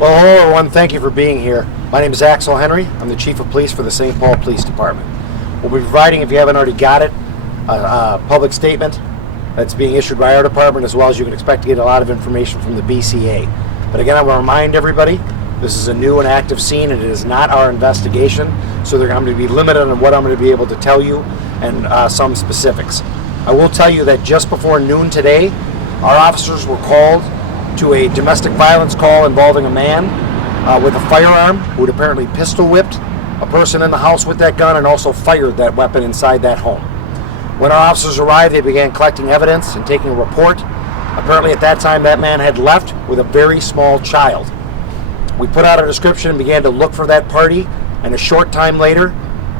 Well, hello everyone. Thank you for being here. My name is Axel Henry. I'm the Chief of Police for the St. Paul Police Department. We'll be providing, if you haven't already got it, a public statement that's being issued by our department, as well as you can expect to get a lot of information from the BCA. But again, I want to remind everybody, this is a new and active scene, and it is not our investigation, so they're going to be limited on what I'm going to be able to tell you and some specifics. I will tell you that just before noon today, our officers were called to a domestic violence call involving a man with a firearm who had apparently pistol whipped a person in the house with that gun and also fired that weapon inside that home. When our officers arrived, they began collecting evidence and taking a report. Apparently at that time that man had left with a very small child. We put out a description and began to look for that party, and a short time later,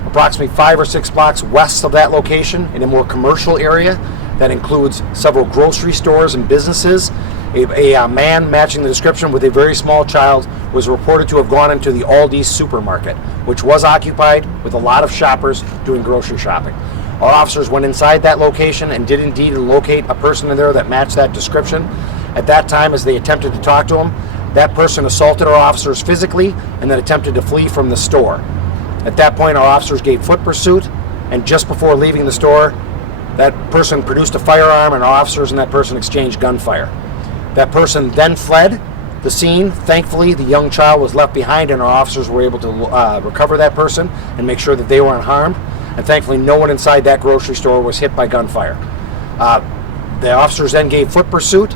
approximately 5 or 6 blocks west of that location, in a more commercial area that includes several grocery stores and businesses, a man matching the description with a very small child was reported to have gone into the Aldi's supermarket, which was occupied with a lot of shoppers doing grocery shopping. Our officers went inside that location and did indeed locate a person in there that matched that description. At that time, as they attempted to talk to him, that person assaulted our officers physically and then attempted to flee from the store. At that point, our officers gave foot pursuit, and just before leaving the store, that person produced a firearm, and our officers and that person exchanged gunfire. That person then fled the scene. Thankfully, the young child was left behind, and our officers were able to recover that person and make sure that they were unharmed. And thankfully, no one inside that grocery store was hit by gunfire. The officers then gave foot pursuit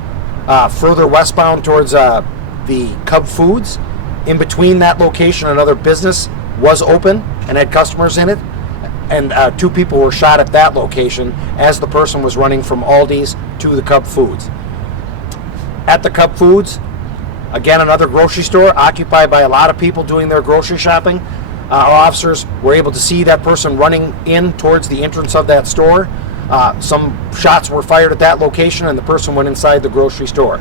further westbound towards the Cub Foods. In between that location, another business was open and had customers in it, and 2 people were shot at that location as the person was running from Aldi's to the Cub Foods. At the Cub Foods, again, another grocery store occupied by a lot of people doing their grocery shopping. Our officers were able to see that person running in towards the entrance of that store. Some shots were fired at that location, and the person went inside the grocery store.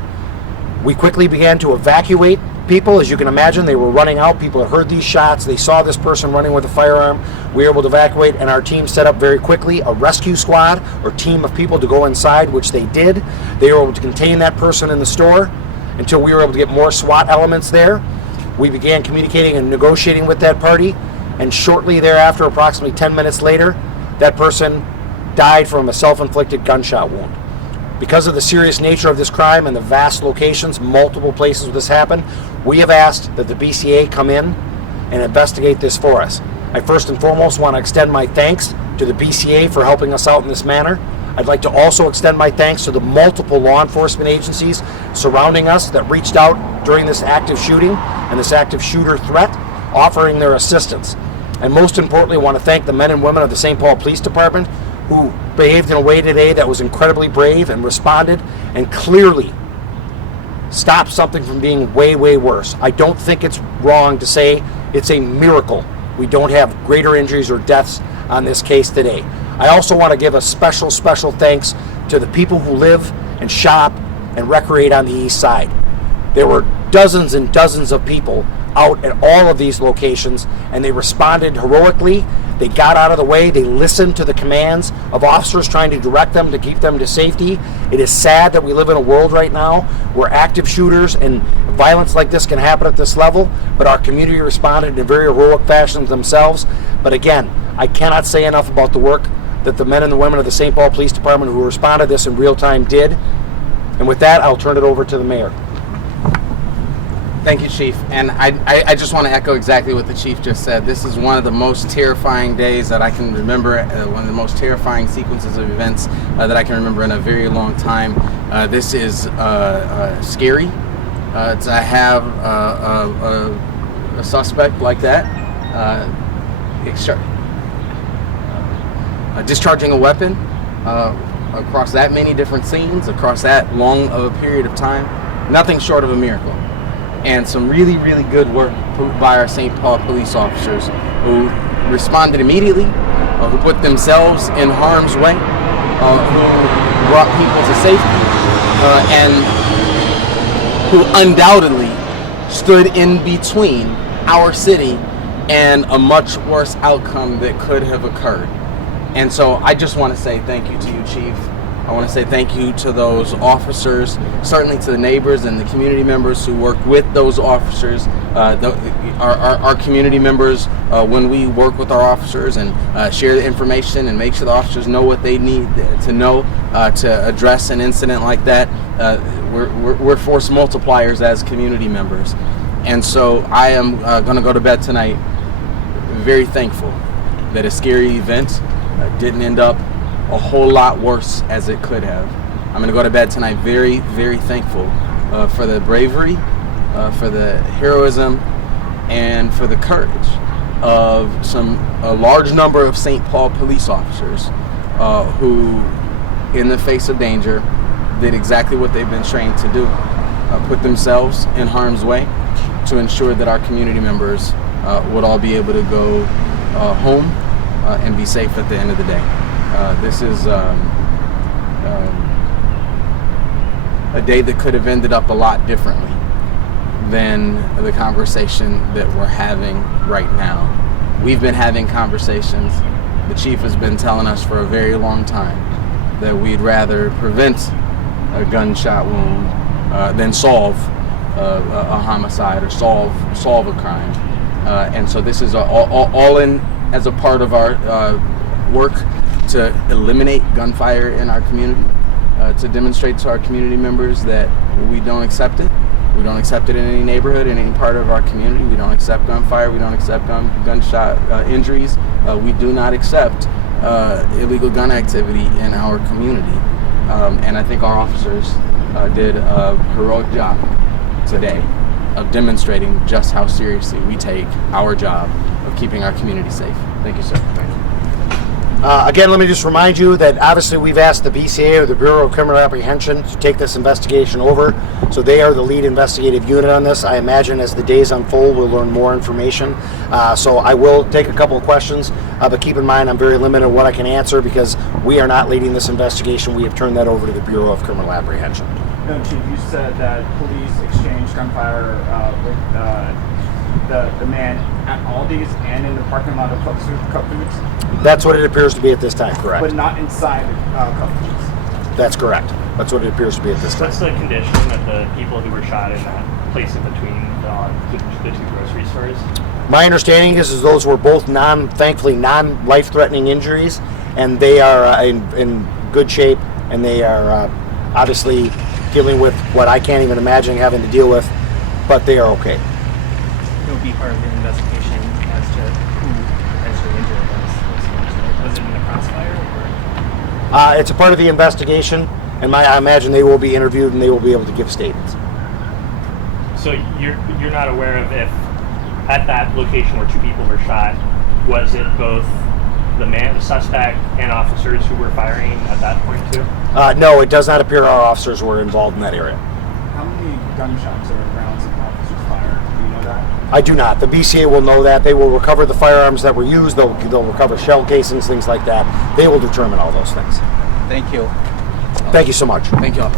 We quickly began to evacuate people. As you can imagine, they were running out. People had heard these shots. They saw this person running with a firearm. We were able to evacuate, and our team set up very quickly a rescue squad or team of people to go inside, which they did. They were able to contain that person in the store until we were able to get more SWAT elements there. We began communicating and negotiating with that party, and shortly thereafter, approximately 10 minutes later, that person died from a self-inflicted gunshot wound. Because of the serious nature of this crime and the vast locations, multiple places where this happened, we have asked that the BCA come in and investigate this for us. I first and foremost want to extend my thanks to the BCA for helping us out in this manner. I'd like to also extend my thanks to the multiple law enforcement agencies surrounding us that reached out during this active shooting and this active shooter threat, offering their assistance. And most importantly, I want to thank the men and women of the St. Paul Police Department who behaved in a way today that was incredibly brave and responded and clearly stopped something from being way, way worse. I don't think it's wrong to say it's a miracle we don't have greater injuries or deaths on this case today. I also want to give a special thanks to the people who live and shop and recreate on the east side. There were dozens and dozens of people out at all of these locations, and they responded heroically. They got out of the way. They listened to the commands of officers trying to direct them to keep them to safety. It is sad that we live in a world right now where active shooters and violence like this can happen at this level, but our community responded in a very heroic fashion themselves. But again, I cannot say enough about the work that the men and the women of the St. Paul Police Department who responded to this in real time did. And with that, I'll turn it over to the mayor. Thank you, Chief. And I just want to echo exactly what the Chief just said. This is one of the most terrifying days that I can remember, one of the most terrifying sequences of events that I can remember in a very long time. This is scary to have a suspect like that discharging a weapon across that many different scenes, across that long of a period of time. Nothing short of a miracle. And some really, really good work by our St. Paul police officers who responded immediately, who put themselves in harm's way, who brought people to safety, and who undoubtedly stood in between our city and a much worse outcome that could have occurred. And so I just want to say thank you to you, Chief. I want to say thank you to those officers, certainly to the neighbors and the community members who work with those officers. Our community members, when we work with our officers and share the information and make sure the officers know what they need to know to address an incident like that, we're force multipliers as community members. And so I am going to go to bed tonight very thankful that a scary event didn't end up a whole lot worse as it could have. I'm going to go to bed tonight very, very thankful for the bravery, for the heroism, and for the courage of a large number of St. Paul police officers who, in the face of danger, did exactly what they've been trained to do, put themselves in harm's way to ensure that our community members would all be able to go home and be safe at the end of the day. This is a day that could have ended up a lot differently than the conversation that we're having right now. We've been having conversations. The chief has been telling us for a very long time that we'd rather prevent a gunshot wound than solve a homicide or solve a crime. And so this is all in as a part of our work to eliminate gunfire in our community, to demonstrate to our community members that we don't accept it. We don't accept it in any neighborhood, in any part of our community. We don't accept gunfire. We don't accept gunshot injuries. We do not accept illegal gun activity in our community. And I think our officers did a heroic job today of demonstrating just how seriously we take our job of keeping our community safe. Thank you, sir. Again, let me just remind you that obviously we've asked the BCA, or the Bureau of Criminal Apprehension, to take this investigation over. So they are the lead investigative unit on this. I imagine as the days unfold, we'll learn more information. So I will take a couple of questions, but keep in mind I'm very limited in what I can answer because we are not leading this investigation. We have turned that over to the Bureau of Criminal Apprehension. No, Chief, you said that police exchanged gunfire with the man at Aldi's and in the parking lot of Cup Foods? That's what it appears to be at this time, correct? But not inside Cup Foods? That's correct. That's what it appears to be at this time. What's the condition of the people who were shot in that place in between the two grocery stores? My understanding is those were both thankfully non-life-threatening injuries, and they are in good shape, and they are obviously dealing with what I can't even imagine having to deal with, but they are okay. It will be part of the investigation as to who potentially injured those. Was it in the crossfire? Or? It's a part of the investigation, and I imagine they will be interviewed and they will be able to give statements. So you're not aware of if at that location where two people were shot, was it both the suspect and officers who were firing at that point too? No, it does not appear our officers were involved in that area. How many gunshots or rounds did officers fire? Do you know that? I do not. The BCA will know that. They will recover the firearms that were used. They'll recover shell casings, things like that. They will determine all those things. Thank you. Thank you so much. Thank you all.